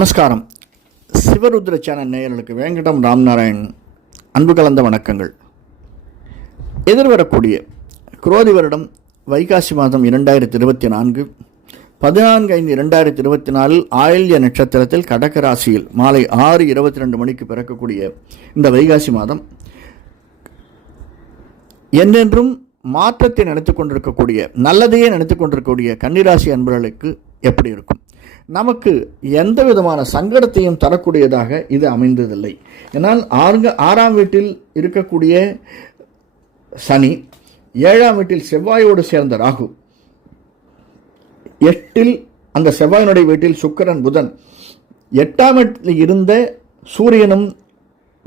நமஸ்காரம் சிவருத்ர சேனல் நேயர்களுக்கு வேங்கடம் ராம்நாராயண் அன்பு கலந்த வணக்கங்கள் எதிர்வரக்கூடிய குரோதி வருடம் வைகாசி மாதம் இரண்டாயிரத்தி இருபத்தி நான்கு பதினான்கு ஐந்து இரண்டாயிரத்தி இருபத்தி நாலில் ஆயில்ய நட்சத்திரத்தில் கடக ராசியில் மாலை ஆறு இருபத்தி ரெண்டு மணிக்கு பிறக்கக்கூடிய இந்த வைகாசி மாதம் என்றென்றும் மாற்றத்தை நினைத்து கொண்டிருக்கக்கூடிய நல்லதையே நினைத்து கொண்டிருக்கக்கூடிய கன்னிராசி அன்பர்களுக்கு எப்படி இருக்கும் நமக்கு எந்த விதமான சங்கடத்தையும் தரக்கூடியதாக இது அமைந்ததில்லை ஏன்னால் ஆறு ஆறாம் வீட்டில் இருக்கக்கூடிய சனி ஏழாம் வீட்டில் செவ்வாயோடு சேர்ந்த ராகு எட்டில் அந்த செவ்வாயினுடைய வீட்டில் சுக்கரன் புதன் எட்டாம் வீட்டில் இருந்த சூரியனும்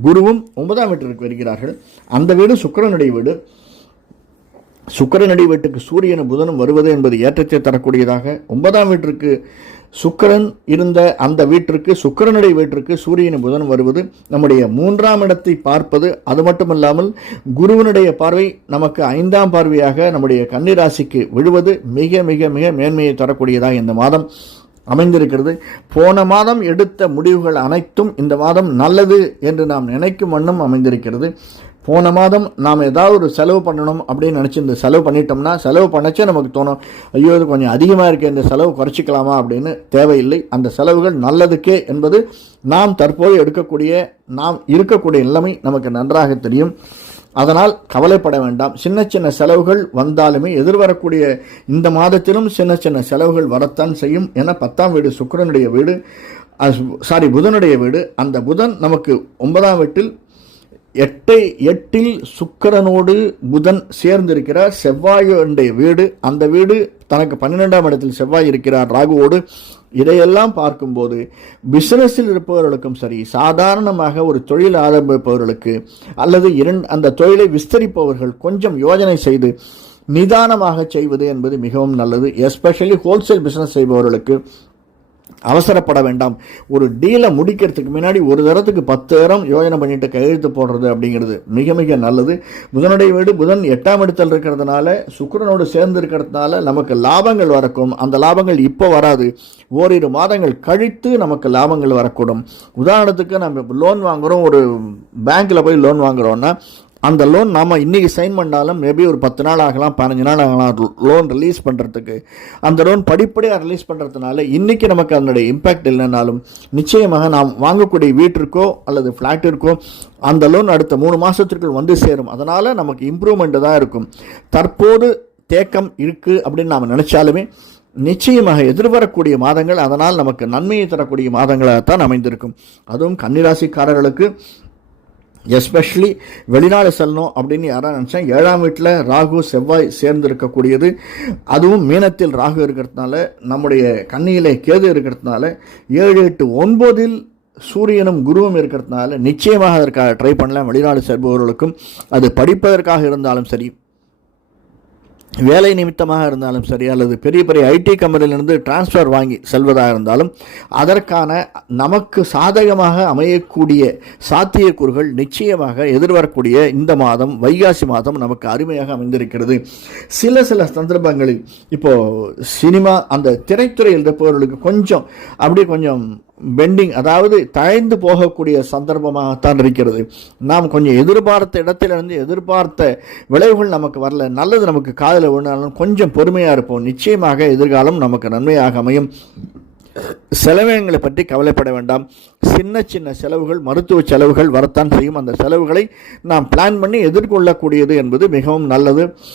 குருவும் ஒன்பதாம் வீட்டிற்கு வருகிறார்கள் அந்த வீடு சுக்கரனுடைய வீடு சுக்கரனுடைய வீட்டுக்கு சூரியனும் புதனும் வருவது என்பது ஏற்றத்தை தரக்கூடியதாக ஒன்பதாம் வீட்டிற்கு சுக்கரன் இருந்த அந்த வீட்டிற்கு சுக்கரனுடைய வீட்டிற்கு சூரியன் புதன் வருவது நம்முடைய மூன்றாம் இடத்தை பார்ப்பது அது மட்டுமல்லாமல் குருவனுடைய பார்வை நமக்கு ஐந்தாம் பார்வையாக நம்முடைய கன்னிராசிக்கு விழுவது மிக மிக மிக மேன்மையை தரக்கூடியதாக இந்த மாதம் அமைந்திருக்கிறது போன மாதம் எடுத்த முடிவுகள் அனைத்தும் இந்த மாதம் நல்லது என்று நாம் நினைக்கும் வண்ணம் அமைந்திருக்கிறது போன மாதம் நாம் ஏதாவது ஒரு செலவு பண்ணணும் அப்படின்னு நினச்சிருந்து செலவு பண்ணிட்டோம்னா செலவு பண்ணச்சே நமக்கு தோணும் ஐயோ இது கொஞ்சம் அதிகமாக இருக்க இந்த செலவு குறைச்சிக்கலாமா அப்படின்னு தேவையில்லை அந்த செலவுகள் நல்லதுக்கே என்பது நாம் தற்போது எடுக்கக்கூடிய நாம் இருக்கக்கூடிய நிலைமை நமக்கு நன்றாக தெரியும் அதனால் கவலைப்பட வேண்டாம் சின்ன சின்ன செலவுகள் வந்தாலுமே எதிர்வரக்கூடிய இந்த மாதத்திலும் சின்ன சின்ன செலவுகள் வரத்தான் செய்யும் என பத்தாம் வீடு சுக்கரனுடைய வீடு சாரி புதனுடைய வீடு அந்த புதன் நமக்கு ஒன்பதாம் வீட்டில் எட்டை எட்டில் சுக்கரனோடு புதன் சேர்ந்திருக்கிறார் செவ்வாயுடைய வீடு அந்த வீடு தனக்கு பன்னிரெண்டாம் இடத்தில் செவ்வாய் இருக்கிறார் ராகுவோடு இதையெல்லாம் பார்க்கும்போது பிஸ்னஸில் இருப்பவர்களுக்கும் சரி சாதாரணமாக ஒரு தொழில் ஆரம்பிப்பவர்களுக்கு அல்லது இரண்டு அந்த தொழிலை விஸ்தரிப்பவர்கள் கொஞ்சம் யோஜனை செய்து நிதானமாக செய்வது என்பது மிகவும் நல்லது எஸ்பெஷலி ஹோல்சேல் பிஸ்னஸ் செய்பவர்களுக்கு அவசரப்பட வேண்டாம் ஒரு டீலை முடிக்கிறதுக்கு முன்னாடி ஒரு தரத்துக்கு பத்து தரம் யோஜனை பண்ணிட்டு கையெழுத்து போடுறது அப்படிங்கிறது மிக மிக நல்லது புதனுடைய வீடு புதன் எட்டாம் இடத்தில் இருக்கிறதுனால சுக்கரனோடு சேர்ந்து இருக்கிறதுனால நமக்கு லாபங்கள் வரக்கும் அந்த லாபங்கள் இப்போ வராது ஓரிரு மாதங்கள் கழித்து நமக்கு லாபங்கள் வரக்கூடும் உதாரணத்துக்கு நம்ம லோன் வாங்குகிறோம் ஒரு பேங்க்கில் போய் லோன் வாங்குகிறோன்னா அந்த லோன் நாம் இன்றைக்கி சைன் பண்ணாலும் மேபி ஒரு பத்து நாள் ஆகலாம் பதினஞ்சு நாள் ஆகலாம் லோன் ரிலீஸ் பண்ணுறதுக்கு அந்த லோன் படிப்படியாக ரிலீஸ் பண்ணுறதுனால இன்றைக்கி நமக்கு அதனுடைய இம்பேக்ட் இல்லைனாலும் நிச்சயமாக நாம் வாங்கக்கூடிய வீட்டிற்கோ அல்லது ஃப்ளாட்டிற்கோ அந்த லோன் அடுத்த மூணு மாதத்திற்குள் வந்து சேரும் அதனால் நமக்கு இம்ப்ரூவ்மெண்ட்டு தான் இருக்கும் தற்போது தேக்கம் இருக்குது அப்படின்னு நாம் நினச்சாலுமே நிச்சயமாக எதிர்வரக்கூடிய மாதங்கள் அதனால் நமக்கு நன்மையை தரக்கூடிய மாதங்களாகத்தான் அமைந்திருக்கும் அதுவும் கன்னிராசிக்காரர்களுக்கு எஸ்பெஷலி வெளிநாடு செல்லணும் அப்படின்னு யாராவது நினச்சா ஏழாம் வீட்டில் ராகு செவ்வாய் சேர்ந்து இருக்கக்கூடியது அதுவும் மீனத்தில் ராகு இருக்கிறதுனால நம்முடைய கண்ணியிலே கேது இருக்கிறதுனால ஏழு எட்டு ஒன்பதில் சூரியனும் குருவும் இருக்கிறதுனால நிச்சயமாக அதற்காக ட்ரை பண்ணலாம் வெளிநாடு செல்பவர்களுக்கும் அது படிப்பதற்காக இருந்தாலும் சரி வேலை நிமித்தமாக இருந்தாலும் சரி அல்லது பெரிய பெரிய ஐடி கம்பெனியிலிருந்து டிரான்ஸ்ஃபர் வாங்கி செல்வதாக இருந்தாலும் அதற்கான நமக்கு சாதகமாக அமையக்கூடிய சாத்தியக்கூறுகள் நிச்சயமாக எதிர்வரக்கூடிய இந்த மாதம் வைகாசி மாதம் நமக்கு அருமையாக அமைந்திருக்கிறது சில சில சந்தர்ப்பங்களில் இப்போது சினிமா அந்த திரைத்துறையில் இருப்பவர்களுக்கு கொஞ்சம் அப்படியே கொஞ்சம் பெண்டிங் அதாவது தயந்து போகக்கூடிய சந்தர்ப்பமாகத்தான் இருக்கிறது நாம் கொஞ்சம் எதிர்பார்த்த இடத்திலிருந்து எதிர்பார்த்த விளைவுகள் நமக்கு வரல நல்லது நமக்கு காதில் விழுந்தாலும் கொஞ்சம் பொறுமையாக இருப்போம் நிச்சயமாக எதிர்காலம் நமக்கு நன்மையாக அமையும் செலவினங்களை பற்றி கவலைப்பட வேண்டாம் சின்ன சின்ன செலவுகள் மருத்துவ செலவுகள் வரத்தான் செய்யும் அந்த செலவுகளை நாம் பிளான் பண்ணி எதிர்கொள்ளக்கூடியது என்பது மிகவும் நல்லது